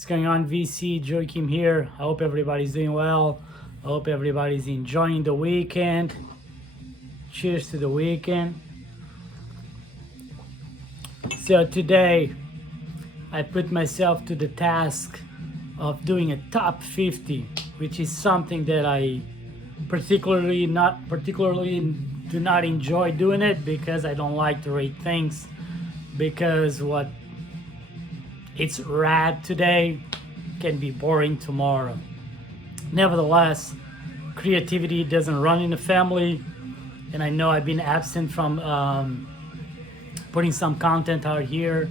What's going on, VC? Joachim here. I hope everybody's doing well. I hope everybody's enjoying the weekend. Cheers to the weekend. So today, I put myself to the task of doing a top 50, which is something that I particularly do not enjoy doing it because I don't like to rate things, because what it's rad today can be boring tomorrow. Nevertheless, creativity doesn't run in the family, and I know I've been absent from putting some content out here,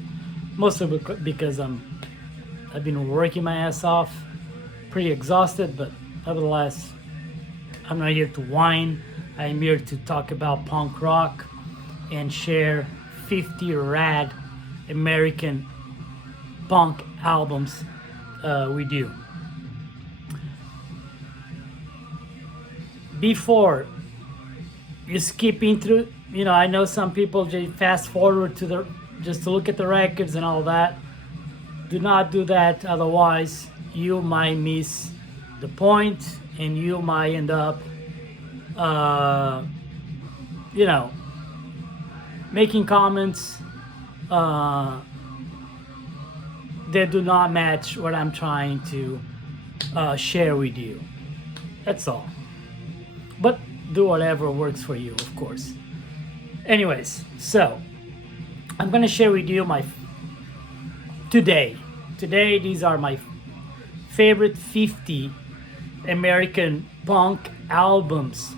mostly because I've been working my ass off, pretty exhausted, but nevertheless, I'm not here to whine. I'm here to talk about punk rock and share 50 rad American punk albums with you. Before you skip into, I know some people just fast forward to just to look at the records and all that. Do not do that, otherwise you might miss the point and you might end up making comments that do not match what I'm trying to share with you. That's all. But do whatever works for you, of course. Anyways, so I'm gonna share with you today these are my favorite 50 American punk albums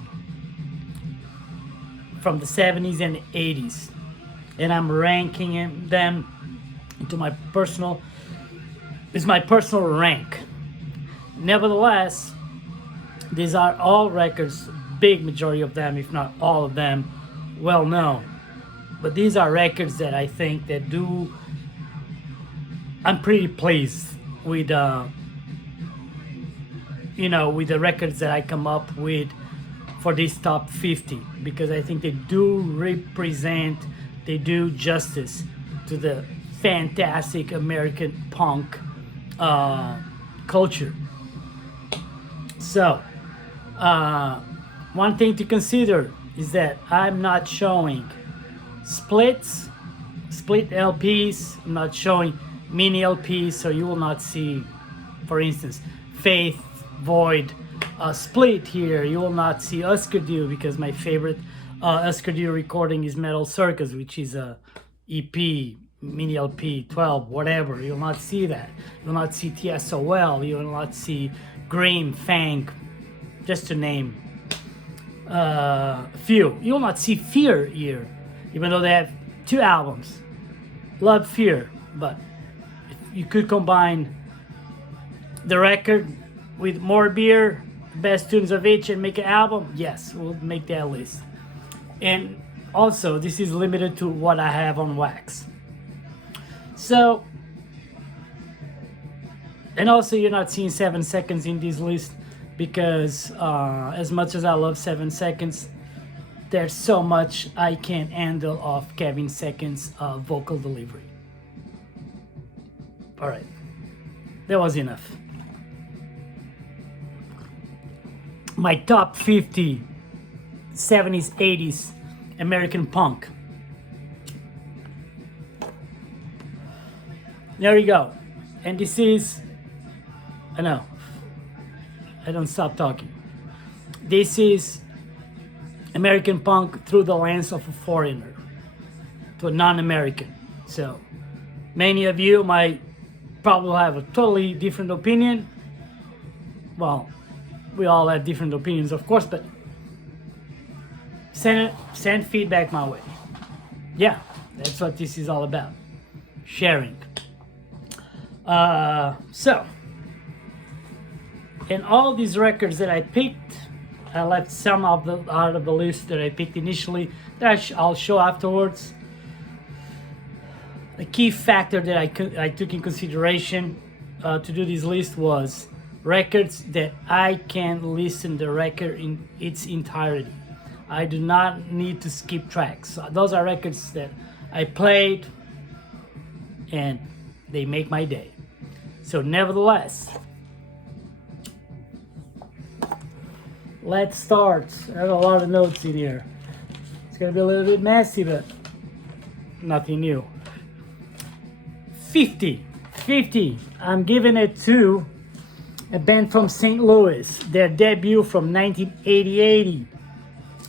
from the 70s and 80s, and I'm ranking them into my personal rank. Nevertheless, these are all records, big majority of them, if not all of them, well known. But these are records that I think that I'm pretty pleased with with the records that I come up with for this top 50, because I think they do justice to the fantastic American punk culture. So, one thing to consider is that I'm not showing split LPs, I'm not showing mini LPs, so you will not see, for instance, Faith, Void, split here. You will not see Uskerdu, because my favorite Uskerdu recording is Metal Circus, which is a EP, mini LP, 12, whatever. You'll not see that. You'll not see TSOL. You will not see Grimm, Fang, just to name a few. You will not see Fear here, even though they have 2 albums. Love Fear, but if you could combine the record with More Beer, best tunes of each, and make an album, yes, we'll make that list. And also, this is limited to what I have on wax. So, and also you're not seeing 7 Seconds in this list, because as much as I love 7 Seconds, there's so much I can't handle of Kevin Seconds' vocal delivery. Alright, that was enough. My top 50 70s, 80s American punk. There you go. And this is, I know, I don't stop talking. This is American punk through the lens of a foreigner, to a non-American. So many of you might probably have a totally different opinion. Well, we all have different opinions, of course, but send feedback my way. Yeah, that's what this is all about. Sharing. So, in all these records that I picked, I left some of the out of the list that I picked initially that I'll show afterwards. A key factor that I took in consideration to do this list was records that I can listen the record in its entirety. I do not need to skip tracks. So those are records that I played and they make my day. So nevertheless, let's start. I have a lot of notes in here. It's gonna be a little bit messy, but nothing new. 50. I'm giving it to a band from St. Louis. Their debut from 1980,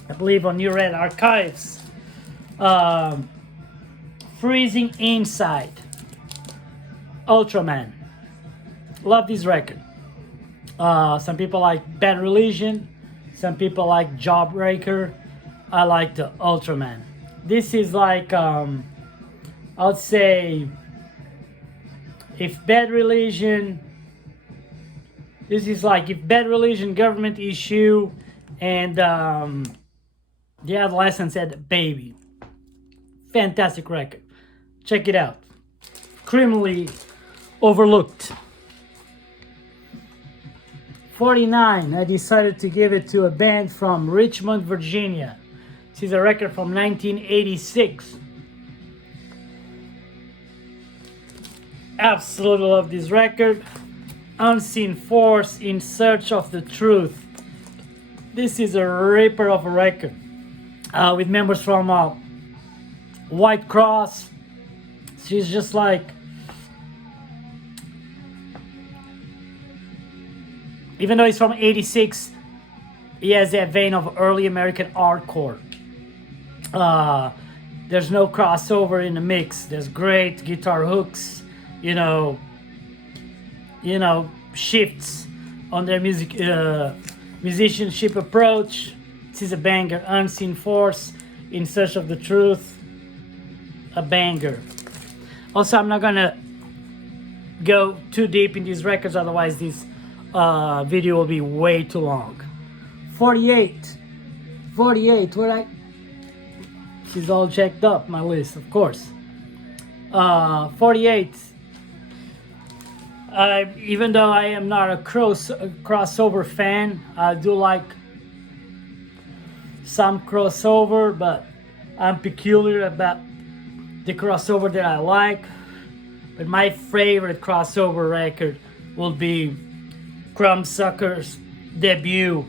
I believe, on New Red Archives. Freezing Inside. Ultraman. Love this record. Some people like Bad Religion. Some people like Jawbreaker. I like the Ultraman. This is like, I'd say, if Bad Religion, this is like if Bad Religion, Government Issue, and The Adolescents had Baby. Fantastic record. Check it out. Criminally overlooked. 49, I decided to give it to a band from Richmond, Virginia. This is a record from 1986. Absolutely love this record. Unseen Force, In Search of the Truth. This is a ripper of a record. With members from White Cross. She's just like, even though he's from 86, he has that vein of early American hardcore. There's no crossover in the mix. There's great guitar hooks, you know, shifts on their musicianship approach. This is a banger. Unseen Force, In Search of the Truth, a banger. Also, I'm not gonna go too deep in these records, otherwise this video will be way too long. 48, she's all checked up, my list, of course. 48, even though I am not a crossover fan, I do like some crossover, but I'm peculiar about the crossover that I like. But my favorite crossover record will be Crumbsucker's debut,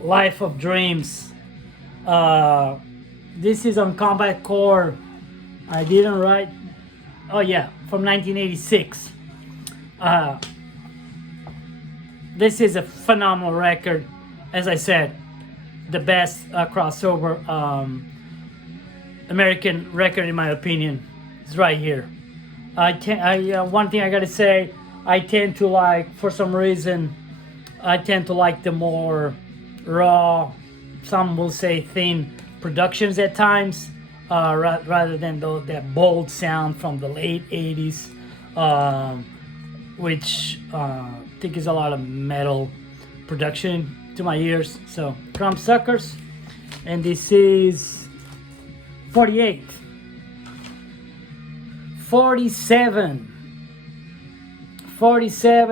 Life of Dreams. This is on Combat Core. I didn't write. Oh yeah, from 1986. This is a phenomenal record. As I said, the best crossover American record in my opinion is right here. One thing I gotta say, I tend to like, for some reason, I tend to like the more raw, some will say thin productions at times, rather than that bold sound from the late 80s, which I think is a lot of metal production to my ears. So, Crumbsuckers, and this is 48. 47,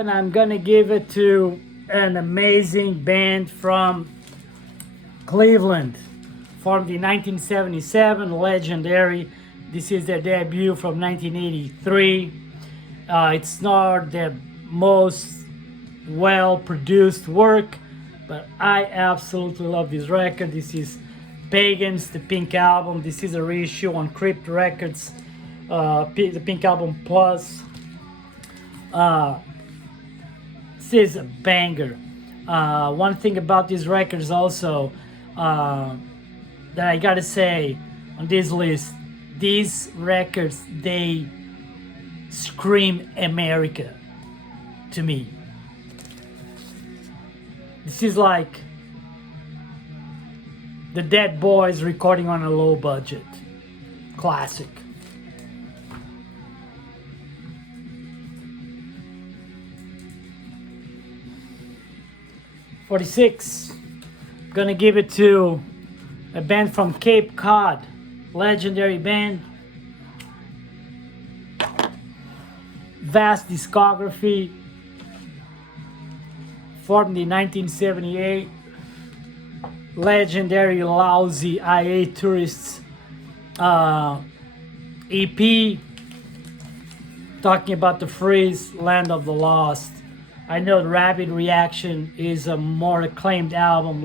I'm gonna give it to an amazing band from Cleveland, formed in 1977, legendary. This is their debut from 1983. It's not their most well-produced work, but I absolutely love this record. This is Pagans, the Pink Album. This is a reissue on Crypt Records, the Pink Album Plus. This is a banger. One thing about these records also that I gotta say on this list, these records, they scream America to me. This is like the Dead Boys recording on a low budget. Classic. '46. Gonna give it to a band from Cape Cod, legendary band. Vast discography. Formed in 1978. Legendary Lousy IA Tourists EP. talking about the Freeze, Land of the Lost. I know Rapid Reaction is a more acclaimed album.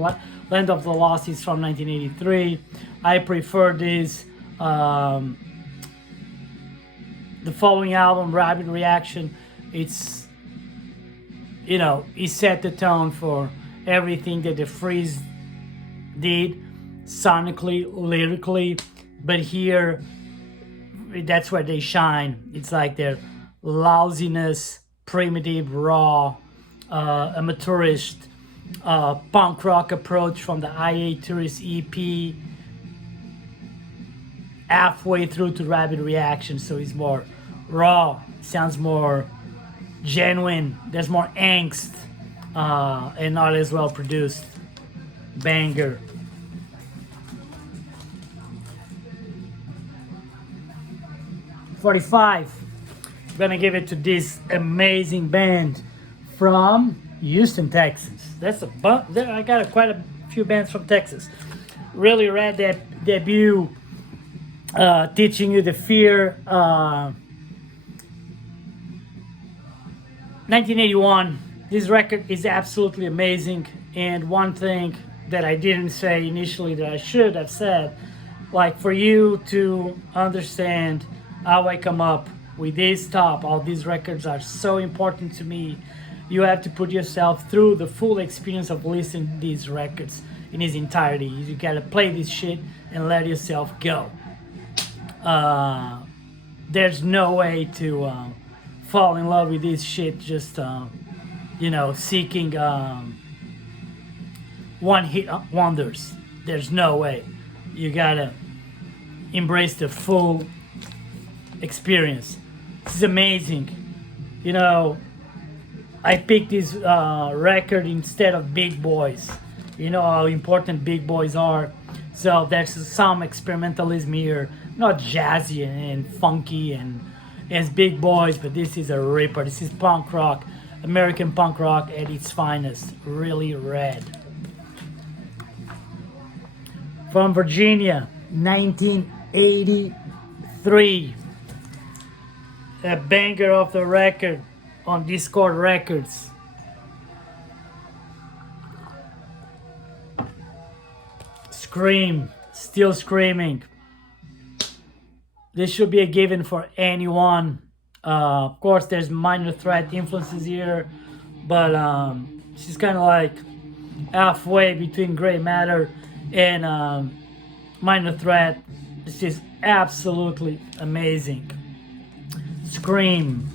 Land of the Lost is from 1983. I prefer this. The following album, Rapid Reaction, it's, you know, it set the tone for everything that the Freeze did, sonically, lyrically. But here, that's where they shine. It's like their lousiness, primitive, raw, amateurish, punk rock approach from the IA Tourist EP, halfway through to Rapid Reaction. So it's more raw, sounds more genuine, there's more angst, and not as well produced. Banger. '45. I'm gonna give it to this amazing band from Houston, Texas. That's a I got quite a few bands from Texas. Really rad debut. Teaching You the Fear. 1981. This record is absolutely amazing. And one thing that I didn't say initially that I should have said, like, for you to understand how I come up with this top, all these records are so important to me. You have to put yourself through the full experience of listening to these records in its entirety. You gotta play this shit and let yourself go. There's no way to fall in love with this shit just seeking one hit wonders. There's no way. You gotta embrace the full experience. This is amazing. You know, I picked this record instead of Big Boys. You know how important Big Boys are. So there's some experimentalism here. Not jazzy and funky and as Big Boys, but this is a ripper. This is punk rock, American punk rock at its finest. Really rad. From Virginia, 1983. A banger of the record on Discord Records. Scream, Still Screaming. This should be a given for anyone. Of course, there's Minor Threat influences here, but she's kind of like halfway between Grey Matter and Minor Threat. This is absolutely amazing. Scream.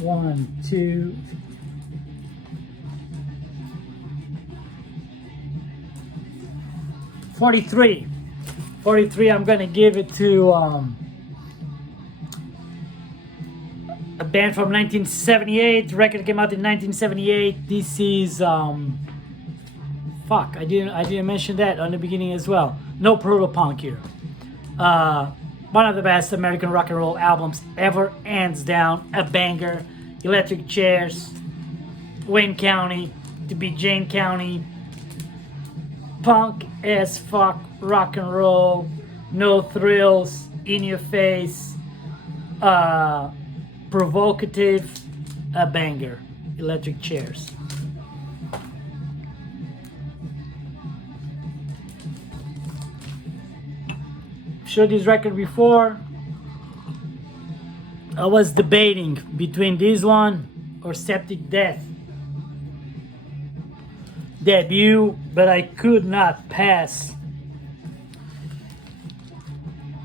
1, 2. '43. I'm gonna give it to a band from 1978. The record came out in 1978. This is I didn't mention that on the beginning as well. No proto-punk here. One of the best American rock and roll albums ever, hands down. A banger. Electric Chairs, Wayne County to be Jane County. Punk as fuck rock and roll, no thrills, in your face, provocative, a banger. Electric Chairs. Showed this record before. I was debating between this one or Septic Death debut, but I could not pass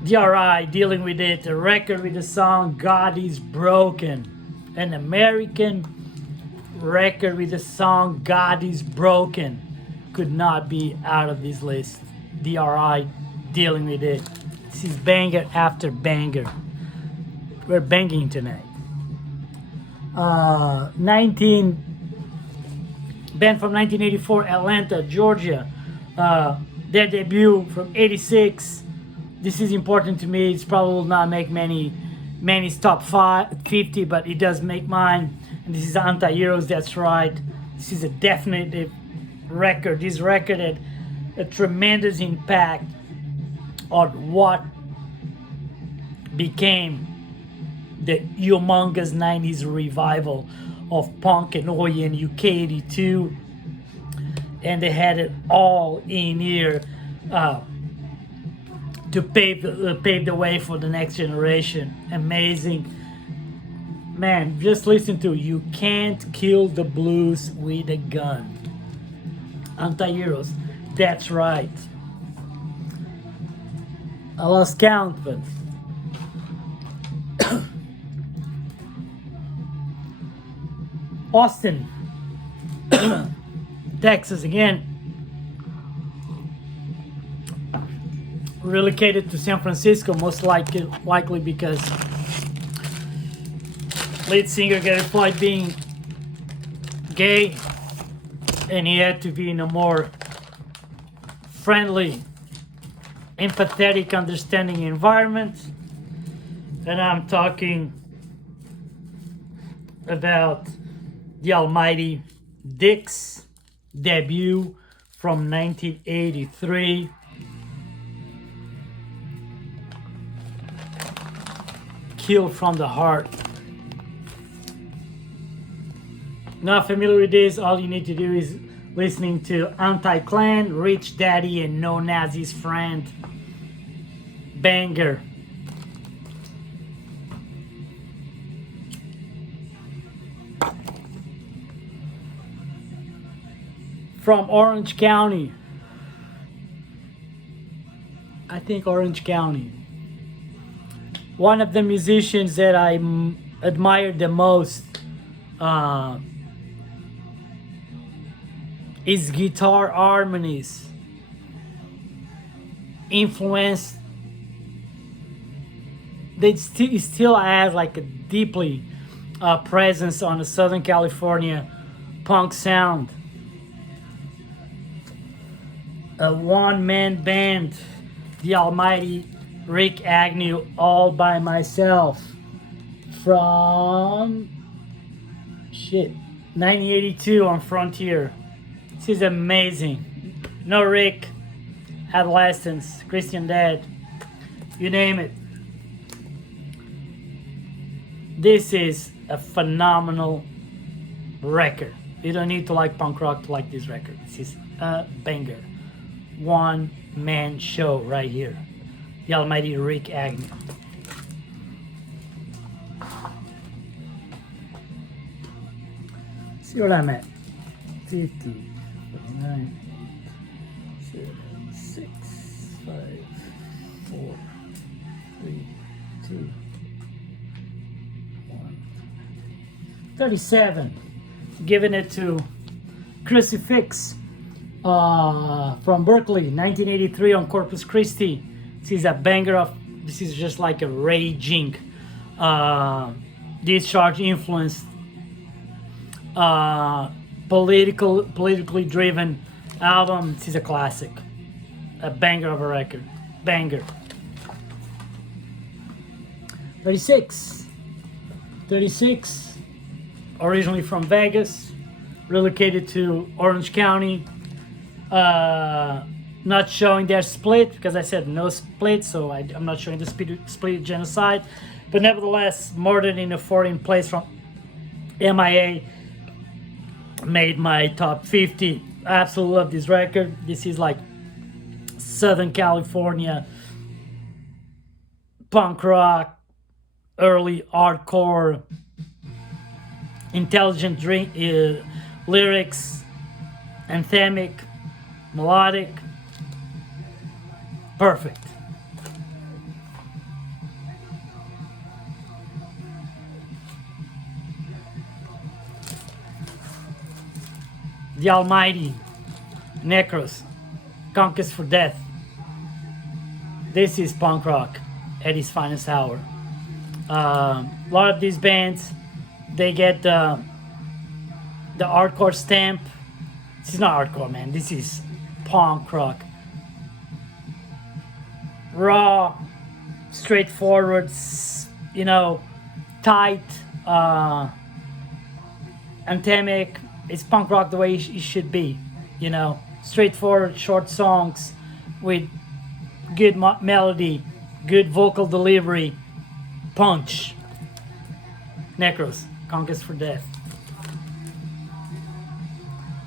DRI, Dealing With It, a record with the song God Is Broken. An American record with the song God Is Broken could not be out of this list. DRI, Dealing With It. This is banger after banger. We're banging tonight. 19 band from 1984, Atlanta, Georgia. Their debut from '86. This is important to me. It's probably will not make many top 50, but it does make mine. And this is Anti-Heroes. That's right. This is a definitive record. This record had a tremendous impact on what became the humongous 90s revival of punk and oi and UK82, and they had it all in here to pave the way for the next generation. Amazing. Man, just listen to You Can't Kill the Blues with a Gun. Anti-Heroes. That's right. I lost count, but Austin, Texas again. Relocated to San Francisco, most likely because lead singer got fight being gay, and he had to be in a more friendly, empathetic, understanding environment. And I'm talking about the almighty Dick's debut from 1983. Kill from the Heart. Not familiar with this, all you need to do is listening to Anti-Clan, Rich Daddy, and No Nazi's Friend. Banger. From Orange County. I think Orange County. One of the musicians that I admire the most his guitar harmonies influenced. He still has like a deeply presence on the Southern California punk sound. A one-man band, the almighty Rick Agnew, All by Myself, from 1982 on Frontier. This is amazing. No Rick, Adolescence, Christian Dead, you name it. This is a phenomenal record. You don't need to like punk rock to like this record. This is a banger. One man show right here. The almighty Rick Agnew. See what I'm at. 50, 49, 7, 6, 5, 4, 3, 2, 1. 37. Giving it to Crucifix from Berkeley, 1983 on Corpus Christi. This is a banger of. This is just like a raging, discharge influenced, politically driven album. This is a classic, a banger of a record, banger. 36, originally from Vegas, relocated to Orange County. Not showing their split because I said no split, so I'm not showing the split genocide, but nevertheless, more than in a 14th place from MIA, made my top 50. I absolutely love this record. This is like Southern California punk rock, early hardcore, intelligent lyrics, anthemic, melodic. Perfect. The almighty Necros, Conquest for Death. This is punk rock at its finest hour. A lot of these bands, they get the hardcore stamp. This is not hardcore, man. This is punk rock. Raw, straightforward, tight, anthemic. It's punk rock the way it should be, straightforward, short songs with good melody, good vocal delivery, punch. Necros, Conquest for Death.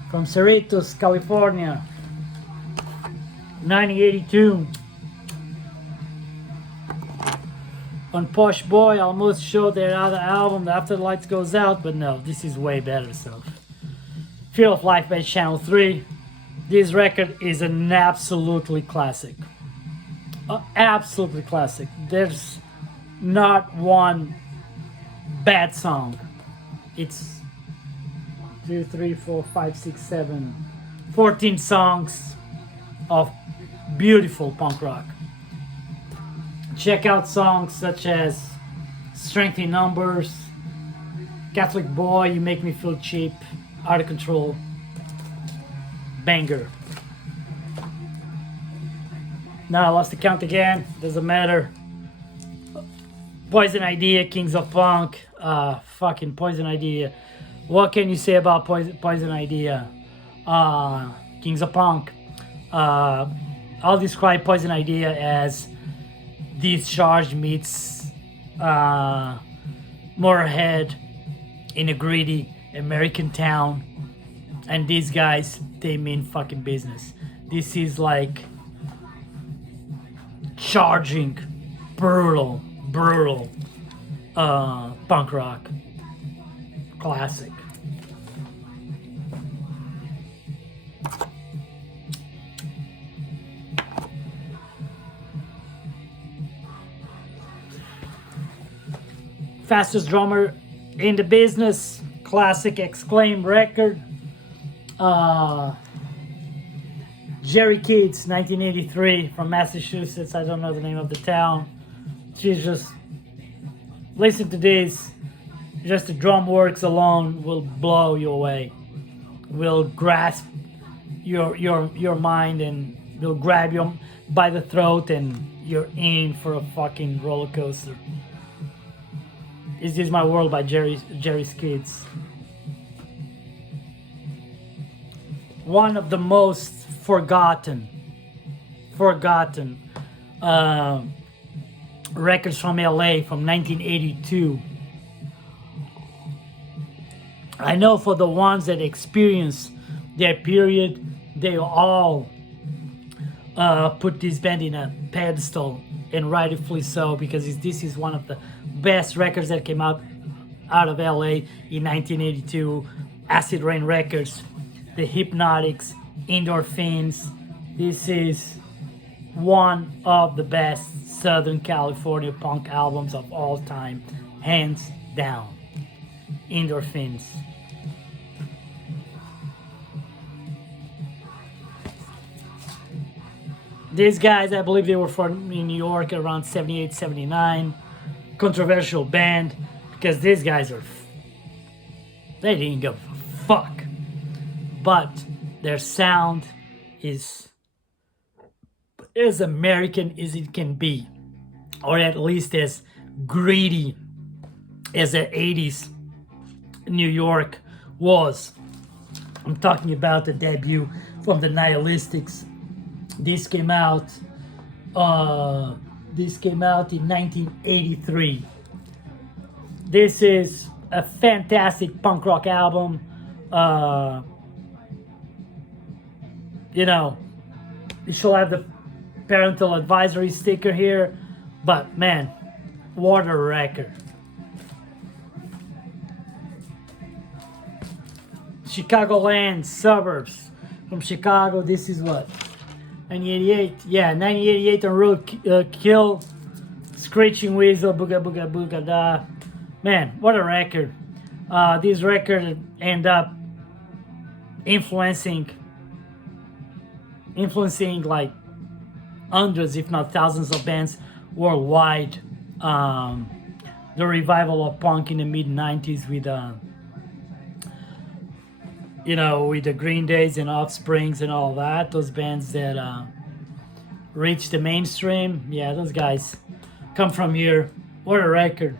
From Cerritos, California, 1982. On Posh Boy, I almost showed their other album, The After the Lights Goes Out, but no, this is way better. So, Fear of Life by Channel 3. This record is an absolutely classic. Absolutely classic. There's not one bad song. It's 2, 3, 4, 5, 6, 7, 14 songs of beautiful punk rock. Check out songs such as Strength in Numbers, Catholic Boy, You Make Me Feel Cheap, Out of Control, banger. Now I lost the count again, doesn't matter. Poison Idea, Kings of Punk, fucking Poison Idea. What can you say about Poison Idea? Kings of Punk. I'll describe Poison Idea as Discharge meets Motorhead in a greedy American town, and these guys, they mean fucking business. This is like charging, brutal punk rock classic. Fastest drummer in the business, classic Exclaim record. Jerry Keats, 1983, from Massachusetts. I don't know the name of the town. She's just, listen to this. Just the drum works alone will blow you away. Will grasp your mind and will grab you by the throat, and you're in for a fucking roller coaster. This is My World by Jerry Keats. One of the most forgotten records from LA from 1982. I know for the ones that experienced that period, they all put this band in a pedestal, and rightfully so, because this is one of the best records that came out of LA in 1982. Acid Rain Records, The Hypnotics, Endorphins. This is one of the best Southern California punk albums of all time, hands down. Endorphins. These guys, I believe they were from New York around 78, 79. Controversial band, because these guys are, they didn't give a fuck. But their sound is as American as it can be, or at least as greedy as the 80s New York was. I'm talking about the debut from the Nihilistics. This came out in 1983. This is a fantastic punk rock album. You know, you should have the parental advisory sticker here, but man, what a record. Chicagoland, Suburbs. From Chicago, this is what? 1988, yeah, 1988 on Road Kill, Screeching Weasel, Booga Booga Booga Da. Man, what a record. This record end up influencing like hundreds, if not thousands of bands worldwide. The revival of punk in the mid-90s with with the Green Days and Offsprings and all that, those bands that reached the mainstream. Yeah, those guys come from here. What a record.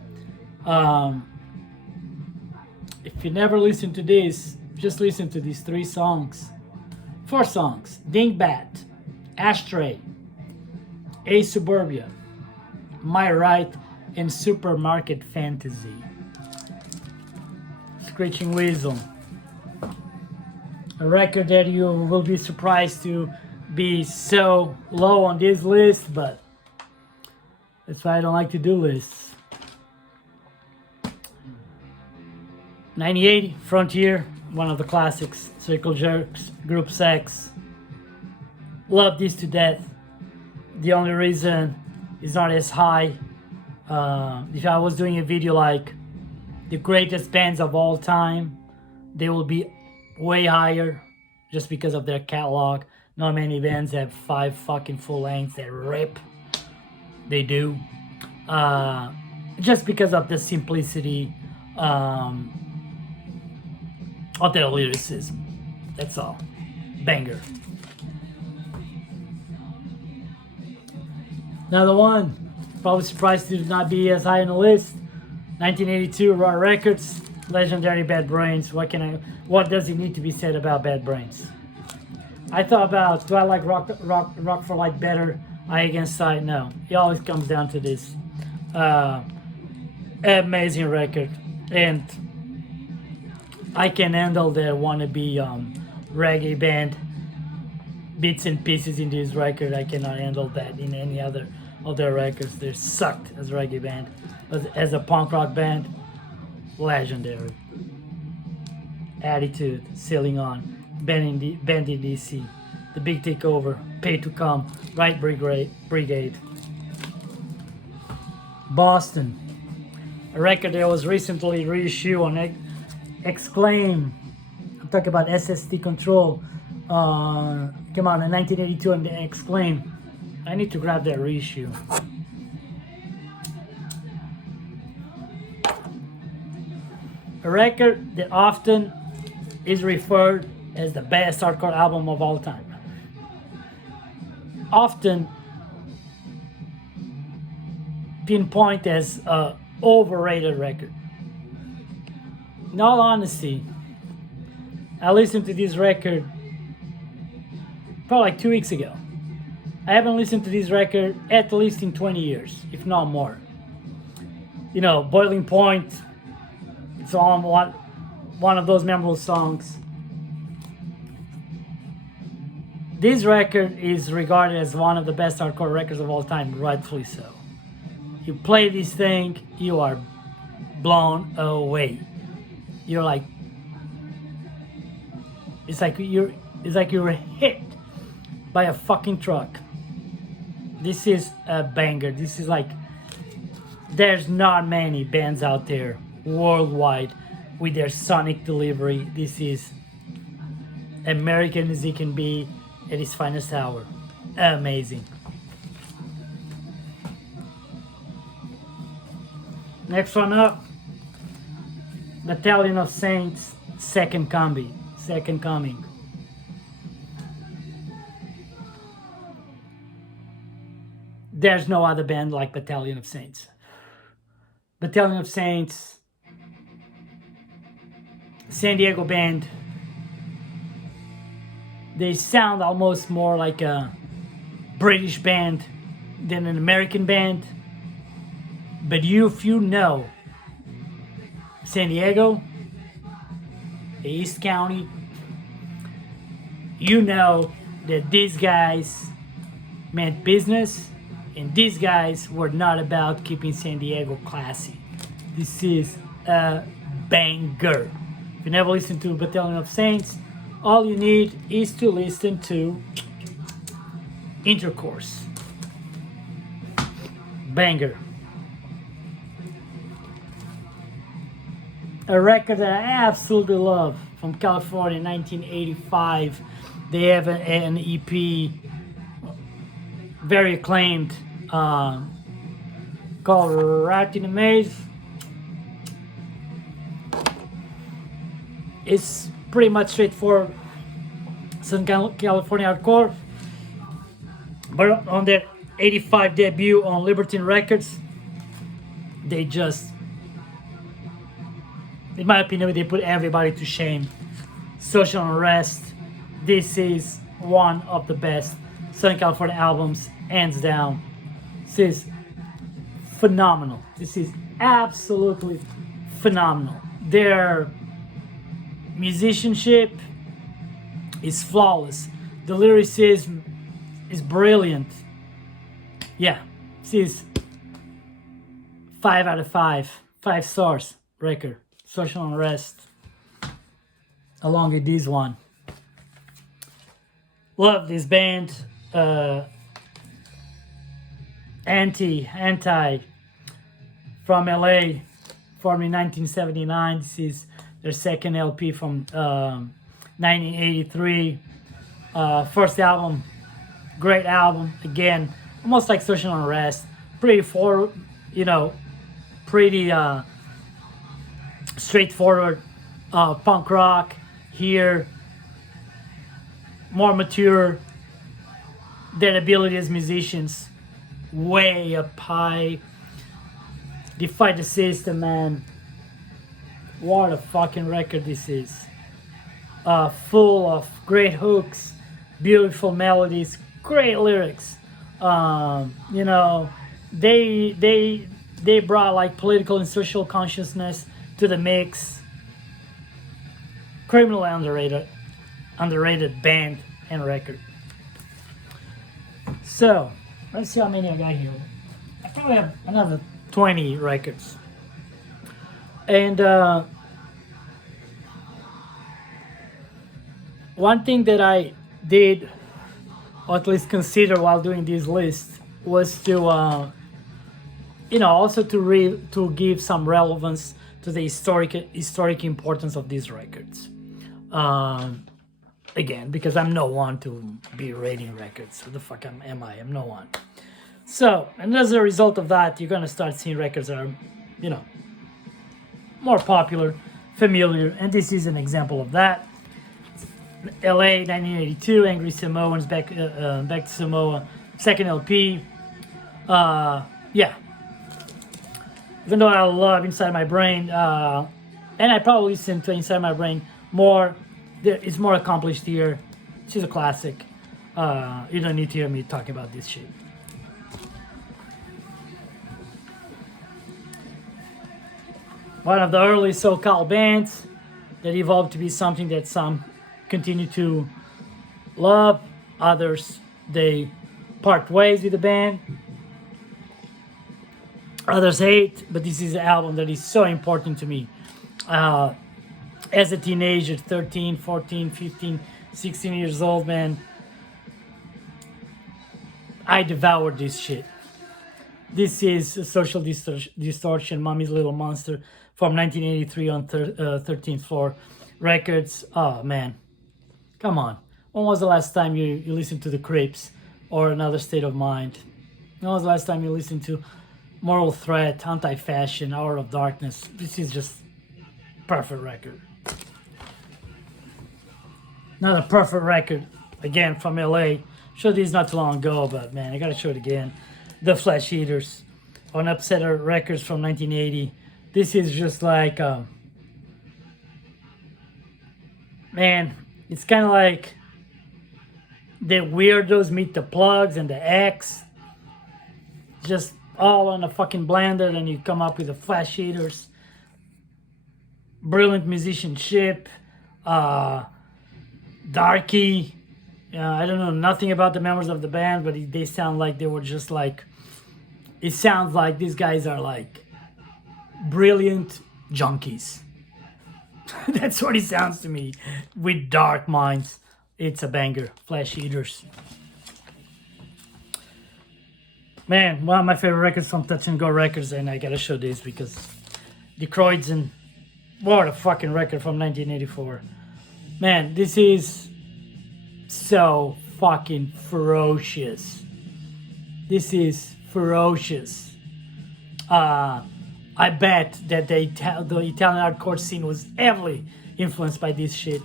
If you never listen to this, just listen to these 4 songs. Dingbat, Ashtray, A Suburbia, My Right, and Supermarket Fantasy. Screeching Weasel. A record that you will be surprised to be so low on this list, but that's why I don't like to do lists. 98, Frontier, one of the classics. Circle Jerks, Group Sex. Love this to death. The only reason it's not as high, if I was doing a video like the greatest bands of all time, they will be way higher just because of their catalog. Not many bands have 5 fucking full lengths that rip. They do. Just because of the simplicity of their lyricism. That's all. Banger. Another one, probably surprised to not be as high on the list. 1982 Raw Records, legendary Bad Brains. What does it need to be said about Bad Brains? I thought about, do I like Rock for Life better? Eye Against Eye? No. It always comes down to this. Amazing record. And I can handle the wannabe reggae band bits and pieces in this record. I cannot handle that in any other of their records. They're sucked as a reggae band. As a punk rock band, legendary. Attitude, Sailing On, Band in DC, The Big Takeover, Pay to Come, Right Brigade. Boston, a record that was recently reissued on Exclaim. I'm talking about SST Control. Came out in 1982 on the Exclaim. I need to grab that reissue. A record that often is referred as the best hardcore album of all time. Often pinpoint as a overrated record. In all honesty, I listened to this record probably like 2 weeks ago. I haven't listened to this record at least in 20 years, if not more. You know, Boiling Point, it's on one of those memorable songs. This record is regarded as one of the best hardcore records of all time, rightfully so. You play this thing, you are blown away. You're like, it's like you were hit by a fucking truck. This is a banger. This is like, there's not many bands out there worldwide with their sonic delivery. This is American as it can be at its finest hour. Amazing. Next one up, Battalion of Saints, Second Coming. There's no other band like Battalion of Saints. Battalion of Saints, San Diego band. They sound almost more like a British band than an American band. But if you know San Diego, East County, you know that these guys meant business, and these guys were not about keeping San Diego classy. This is a banger. If you never listened to Battalion of Saints, all you need is to listen to Intercourse. Banger. A record that I absolutely love from California, 1985. They have an EP, very acclaimed, called Rat in a Maze. It's pretty much straightforward Southern California hardcore, but on their 85 debut on Libertine Records, they just, in my opinion, they put everybody to shame. Social Unrest. This is one of the best Southern California albums, hands down. This is phenomenal. This is absolutely phenomenal. Their musicianship is flawless. The lyricism is brilliant. Yeah, this is 5 out of 5. 5 stars record. Social Unrest. Along with this one. Love this band. Anti from LA, formed in 1979. This is their second LP from 1983. First album, great album. Again, almost like Social Unrest. Pretty pretty straightforward punk rock. Here, more mature. Their ability as musicians, way up high. Defy the system, man. What a fucking record this is. Full of great hooks, beautiful melodies, great lyrics. They brought like political and social consciousness to the mix. Criminally underrated band and record. So, let's see how many I got here. I probably have another 20 records. And one thing that I did, or at least consider while doing this list, was to, also to give some relevance to the historic importance of these records. Again, because I'm no one to be rating records. Who the fuck am I? I'm no one. So, and as a result of that, you're gonna start seeing records that are, more popular, familiar, and this is an example of that. LA, 1982, Angry Samoans, Back to Samoa, second LP. Yeah. Even though I love Inside My Brain, and I probably listen to Inside My Brain more, it's more accomplished here. She's a classic. You don't need to hear me talking about this shit. One of the early so-called bands that evolved to be something that some continue to love, others they part ways with the band, others hate, but this is an album that is so important to me. As a teenager, 13, 14, 15, 16 years old, man, I devoured this shit. This is a Social Distortion, Mommy's Little Monster from 1983 on 13th Floor Records. Oh, man. Come on. When was the last time you listened to The Crips or Another State of Mind? When was the last time you listened to Moral Threat, Anti-Fashion, Hour of Darkness? This is just perfect record. Another perfect record, again, from LA. Showed these not too long ago, but man, I gotta show it again. The Flesh Eaters on Upsetter Records from 1980. This is just like, man, it's kind of like the Weirdos meet the Plugs and the X. Just all on a fucking blender, and you come up with the Flesh Eaters. Brilliant musicianship. Darky. I don't know nothing about the members of the band, but they sound like they were just like, it sounds like these guys are like brilliant junkies. That's what it sounds to me. With dark minds. It's a banger. Flesh Eaters. Man, one of my favorite records from Touch and Go Records, and I gotta show this because the Croydon, what a fucking record from 1984. Man, this is so fucking ferocious. This is ferocious. I bet that the Italian hardcore scene was heavily influenced by this shit.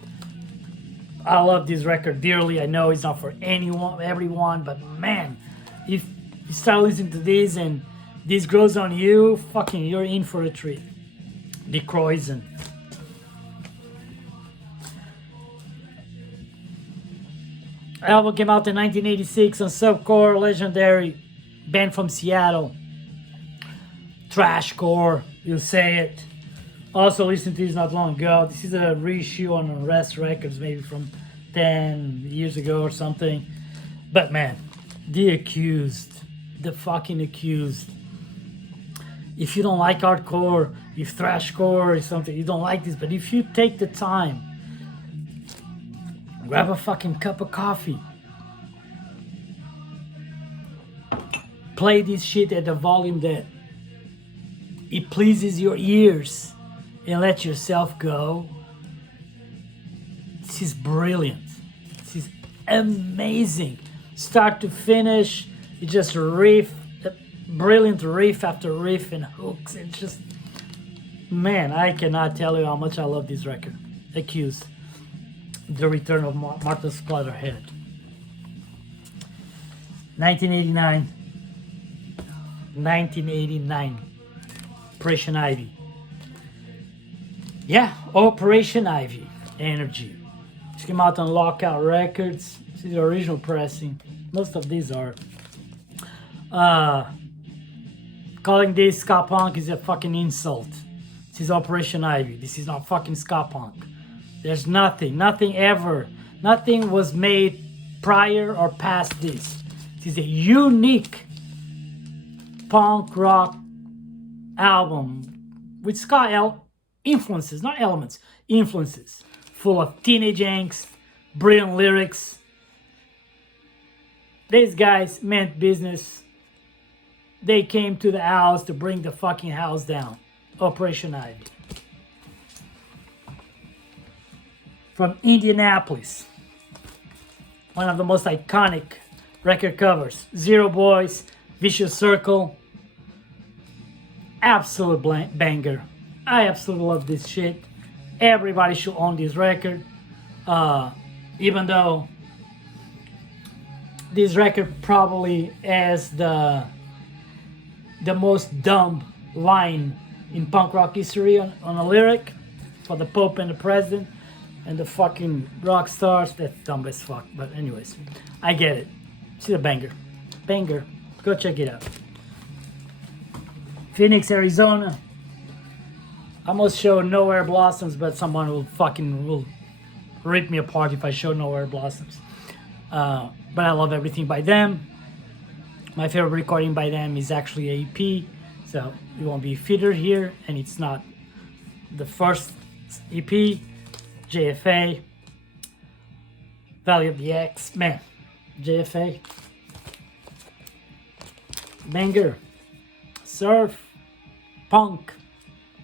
I love this record dearly. I know it's not for everyone, but man, if you start listening to this and this grows on you, fucking, you're in for a treat. The Croydon. Album came out in 1986 on Subcore, legendary band from Seattle. Trashcore, you say it. Also listened to this not long ago. This is a reissue on Arrest Records, maybe from 10 years ago or something. But man, the Accused, the fucking Accused. If you don't like hardcore, if thrashcore is something, you don't like this, but if you take the time, grab a fucking cup of coffee, play this shit at the volume that it pleases your ears, and let yourself go. This is brilliant. This is amazing. Start to finish, you just riff, brilliant riff after riff and hooks. It's just, man, I cannot tell you how much I love this record. Accused. The Return of Martha Splatterhead. 1989. 1989. Operation Ivy. Yeah, Operation Ivy. Energy. This came out on Lockout Records. This is the original pressing. Most of these are. Calling this ska punk is a fucking insult. This is Operation Ivy. This is not fucking ska punk. There's nothing was made prior or past this. This is a unique punk rock album with ska influences, not elements, influences. Full of teenage angst, brilliant lyrics. These guys meant business. They came to the house to bring the fucking house down. Operation Ivy. From Indianapolis. One of the most iconic record covers. Zero Boys, Vicious Circle. Absolute banger. I absolutely love this shit. Everybody should own this record. Even though this record probably has the most dumb line in punk rock history on a lyric for the Pope and the President and the fucking rock stars. That's dumb as fuck. But anyways, I get it. It's a banger. Banger. Go check it out. Phoenix, Arizona. I almost show Nowhere Blossoms, but someone will rip me apart if I show Nowhere Blossoms. But I love everything by them. My favorite recording by them is actually a EP, so it won't be featured here, and it's not the first EP. JFA, Valley of the X, man, JFA, banger, surf, punk,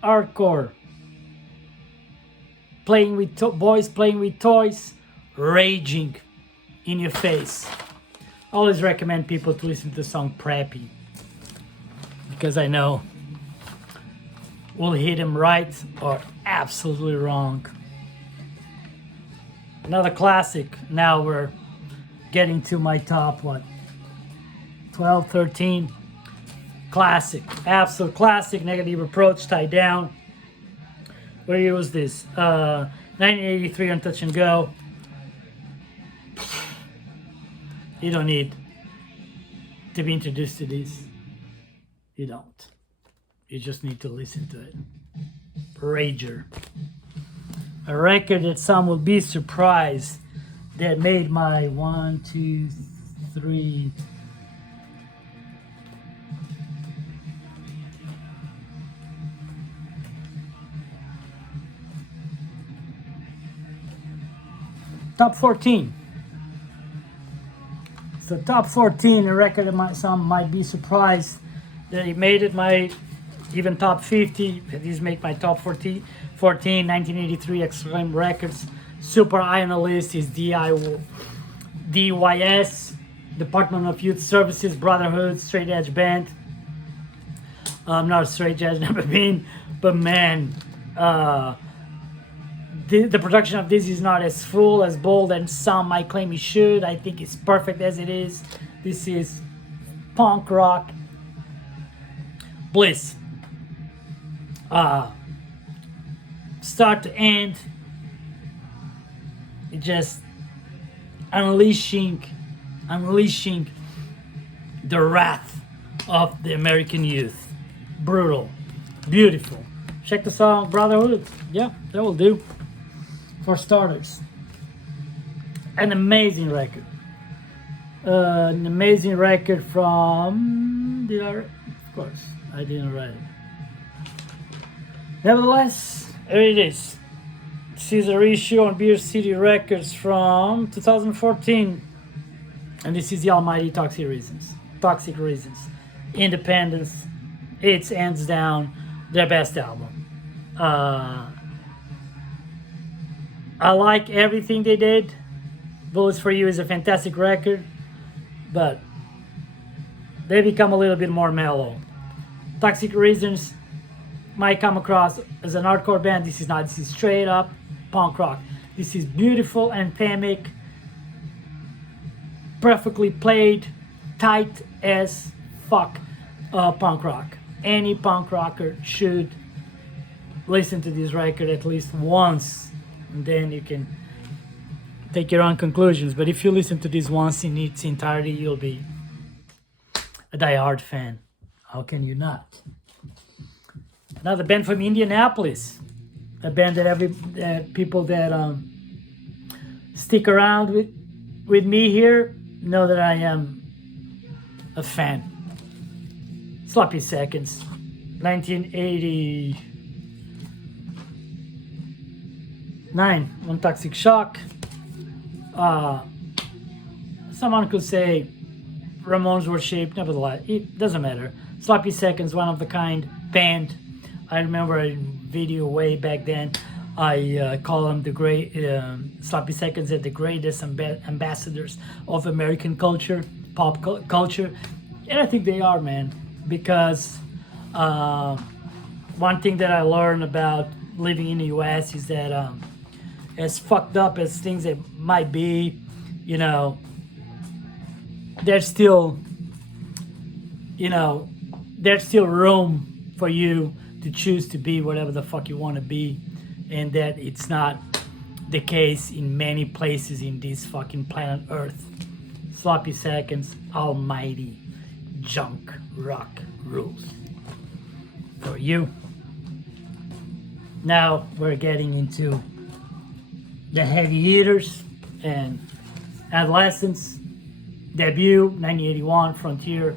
hardcore, playing with boys playing with toys, raging in your face. Always recommend people to listen to the song Preppy, because I know we'll hit them right or absolutely wrong. Another classic. Now we're getting to my top 12, 13. Classic, absolute classic. Negative Approach, Tie Down. What year was this? 1983 on Touch and Go. You don't need to be introduced to this. You don't. You just need to listen to it. Rager. A record that some will be surprised that made my 1, 2, 3. Top 14. So top 14, a record that some might be surprised that it made it my even top 50. These make my top 14. 1983 Exclaim Records. Super high on the list is DYS, Department of Youth Services, Brotherhood, Straight Edge Band. I'm not a straight edge, never been, but man, the production of this is not as full, as bold, and some might claim it should. I think it's perfect as it is. This is punk rock bliss. Start to end, it just unleashing the wrath of the American youth. Brutal, beautiful, Check the song Brotherhood. Yeah, that will do. For starters. An amazing record. An amazing record from... Of course, I didn't write it. Nevertheless, here it is. This is a reissue on Beer City Records from 2014. And this is the almighty Toxic Reasons. Toxic Reasons. Independence. It's hands down their best album. I like everything they did. Bullets for You is a fantastic record, but they become a little bit more mellow. Toxic Reasons might come across as an hardcore band. This is not. This is straight up punk rock. This is beautiful, anthemic, perfectly played, tight as fuck punk rock. Any punk rocker should listen to this record at least once, and then you can take your own conclusions. But if you listen to this once in its entirety, you'll be a die-hard fan. How can you not? Another band from Indianapolis, a band that people that stick around with me here know that I am a fan. Sloppy Seconds, 1989, One Toxic Shock. Someone could say Ramones were shaped, nevertheless, it doesn't matter. Sloppy Seconds, one of the kind band. I remember a video way back then. I call them the great Sloppy Seconds are the greatest ambassadors of American culture, pop culture, and I think they are, man. Because one thing that I learned about living in the U.S. is that as fucked up as things that might be, you know, there's still room for you to choose to be whatever the fuck you want to be, and that it's not the case in many places in this fucking planet Earth. Sloppy Seconds, almighty junk rock rules for you. Now we're getting into the heavy hitters and Adolescence, debut 1981, Frontier,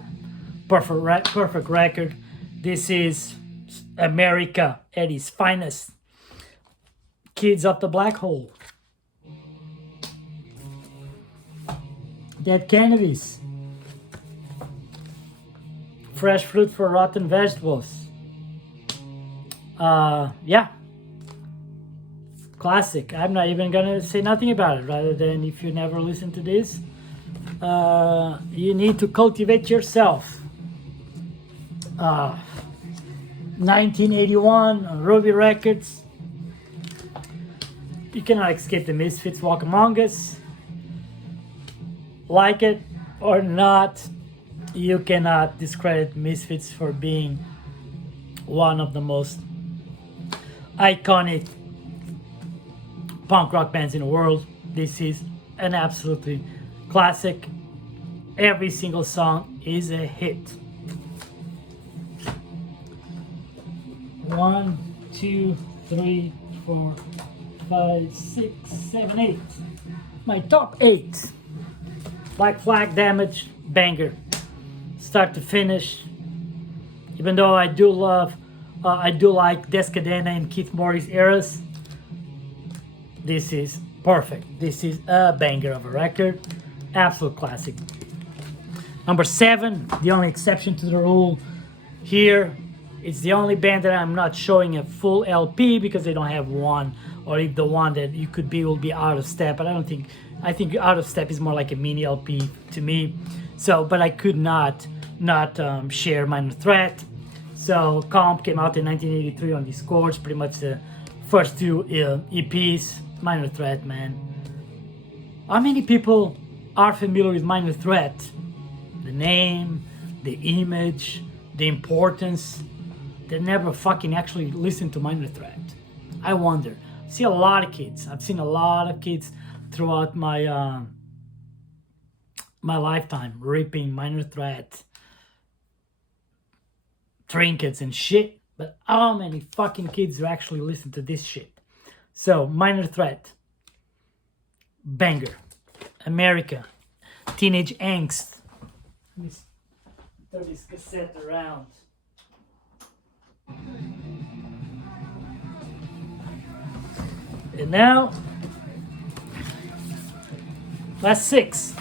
perfect record. This is America at its finest. Kids of the Black Hole, Dead Kennedys, Fresh Fruit for Rotten Vegetables. Yeah, classic. I'm not even gonna say nothing about it, rather than if you never listen to this, you need to cultivate yourself. 1981 on Ruby Records. You cannot escape the Misfits Walk Among Us. Like it or not, you cannot discredit Misfits for being one of the most iconic punk rock bands in the world. This is an absolutely classic. Every single song is a hit. 1, 2, 3, 4, 5, 6, 7, 8. My top 8. Black Flag, Damage, banger. Start to finish. Even though I do like Descadena and Keith Morris eras, this is perfect. This is a banger of a record. Absolute classic. Number 7, the only exception to the rule here. It's the only band that I'm not showing a full LP because they don't have one, or if the one that you could be will be Out of Step. But I think Out of Step is more like a mini LP to me. So, but I could not share Minor Threat. So Comp came out in 1983 on Discord, pretty much the first two EPs. Minor Threat, man. How many people are familiar with Minor Threat? The name, the image, the importance. They never fucking actually listen to Minor Threat. I wonder. See a lot of kids. I've seen a lot of kids throughout my my lifetime ripping Minor Threat trinkets and shit. But how many fucking kids do actually listen to this shit? So, Minor Threat, banger. America, Teenage Angst. Let me turn this cassette around. And now, last six.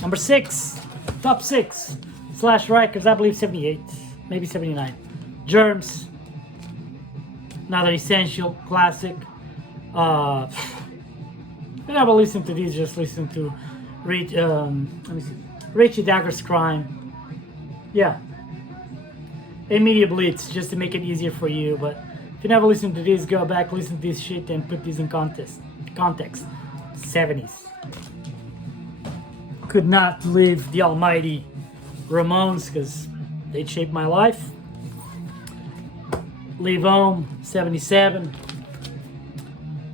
Number 6, top 6 / records, I believe 78, maybe 79. Germs, another essential classic. If you never listen to these, just listen to Richie Dagger's Crime. Yeah. Immediate Blitz, just to make it easier for you. But if you never listen to this, go back, listen to this shit, and put this in context. 70s. Could not leave the almighty Ramones because they shaped my life. Leave Home, 77.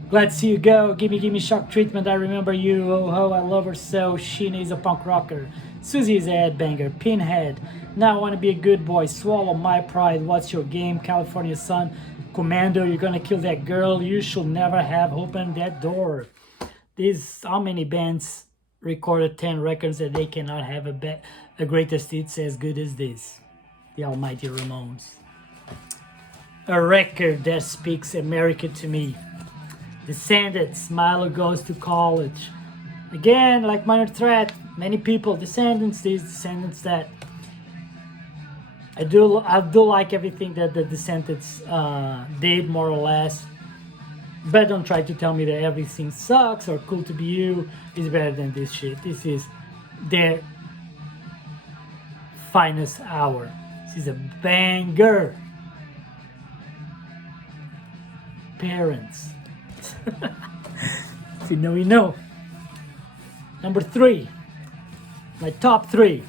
Glad to see you go. Give me shock treatment. I remember you. Oh ho, I love her so. Sheena is a punk rocker. Susie is a headbanger. Pinhead. Now I want to be a good boy. Swallow my pride. What's your game? California Sun. Commando. You're gonna kill that girl. You should never have opened that door. How many bands recorded 10 records that they cannot have a greatest hits as good as this? The almighty Ramones. A record that speaks America to me. Descendants, Milo Goes to College. Again, like Minor Threat, many people, Descendants, these Descendants that. I do like everything that the Descendants did, more or less. But don't try to tell me that everything sucks or Cool to Be You is better than this shit. This is their finest hour. This is a banger. Parents. If you know, you know. Number 3. My top 3.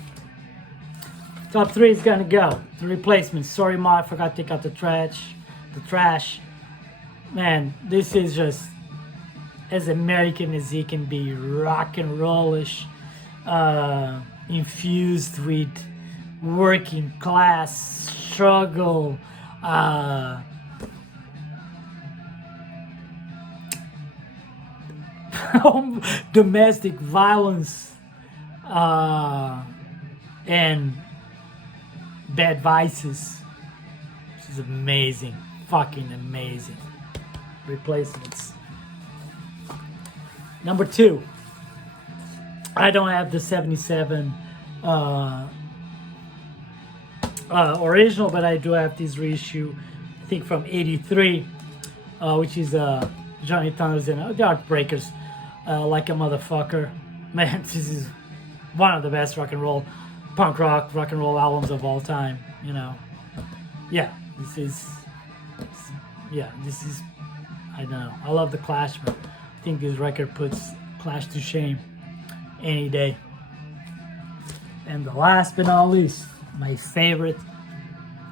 Top 3 is gonna go. The Replacements. Sorry, Ma, I forgot to take out the trash. Man, this is just as American as it can be. Rock and rollish. Infused with working class struggle. Domestic violence and bad vices. This is amazing, fucking amazing. Replacements. Number 2, I don't have the 77 original, but I do have this reissue, I think from 83, which is Johnny Thunders and the Heartbreakers. Like a motherfucker. Man, this is one of the best rock and roll, rock and roll albums of all time, you know. Yeah, this is, I don't know. I love the Clash, but I think this record puts Clash to shame any day. And the last but not least, my favorite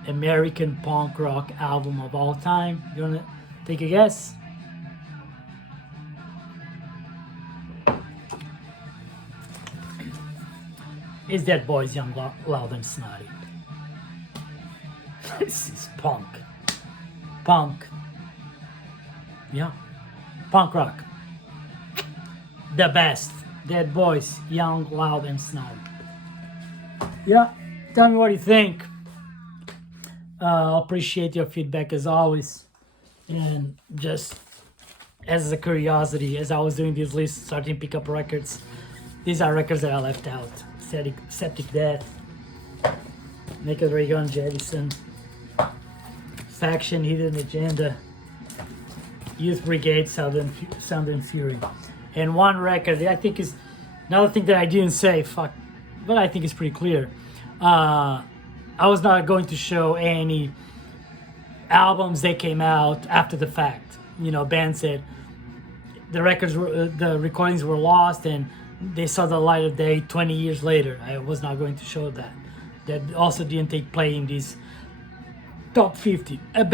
American punk rock album of all time. You wanna take a guess? Is Dead Boys Young, Loud and Snotty. This is punk. Yeah. Punk rock. The best. Dead Boys, Young, Loud and Snotty. Yeah. Tell me what you think. I appreciate your feedback as always. And just as a curiosity, as I was doing this list, starting to pick up records, these are records that I left out. Septic Death, Naked Raygun Jettison, Faction, Hidden Agenda, Youth Brigade, Sound and Fury. And one record that I think is another thing that I didn't say, but I think it's pretty clear. I was not going to show any albums that came out after the fact. You know, bands said the recordings were lost and they saw the light of day 20 years later. I was not going to show that. That also didn't take play in this top 50. A band